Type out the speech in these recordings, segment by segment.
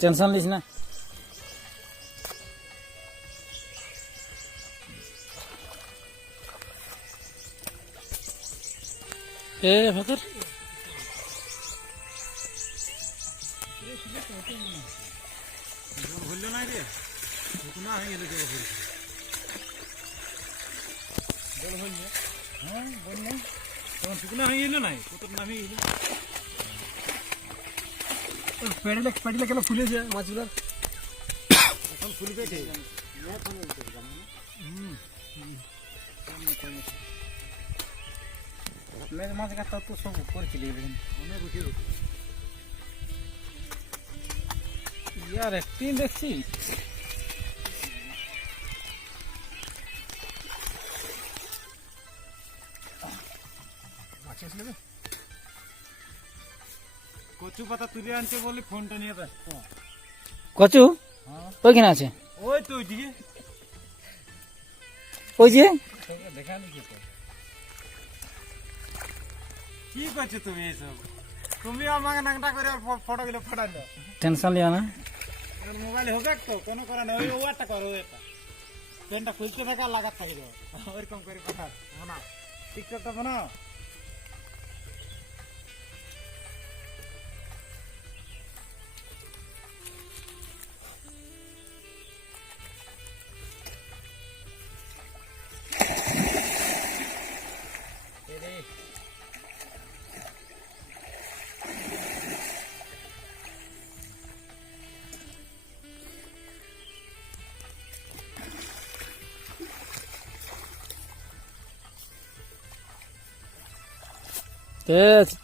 Tension লিস না। ভাতর শুকনা হয়ে গেল নাই কত নামে গেল পেটলে কেন ফুলেছে মাছগুলো এখন ফুলবে মাছ কাটা তো সব করেছিল ইয়ার একটি দেখছি কচু পাতা তুলে আনছে বলে ফোনটা নিয়ে ব্যস্ত। কচু ওইখানে আছে, ওই তো ওইদিকে ওই যে দেখা নিচ্ছি। কি করছো তুমি এইসব? তুমি আমাকে নাংটা করে ফটো গুলো ফাটাইলো। টেনশন লিও না, মোবাইল হোক তো কোনো করা না। ওই ওয়ারটা করো, ওইটা পেনটা খুলতে থাকা লাগাত থাকি ওইরকম করে কথা বানাও, টিকটকটা বানাও।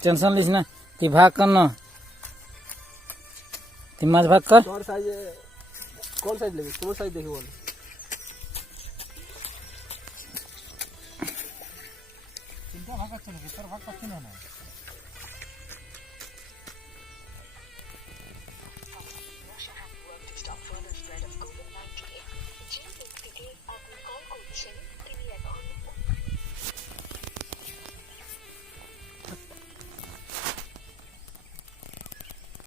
টেনশন লিস না, তুই ভাগ কর না, তুই মাছ ভাগ কর। তোর সাইজে কোন সাইজ নেবে? তোমার সাইজ দেখে বল। চিন্তা ভাগ করছো নাকি? তোর ভাগ করছি না।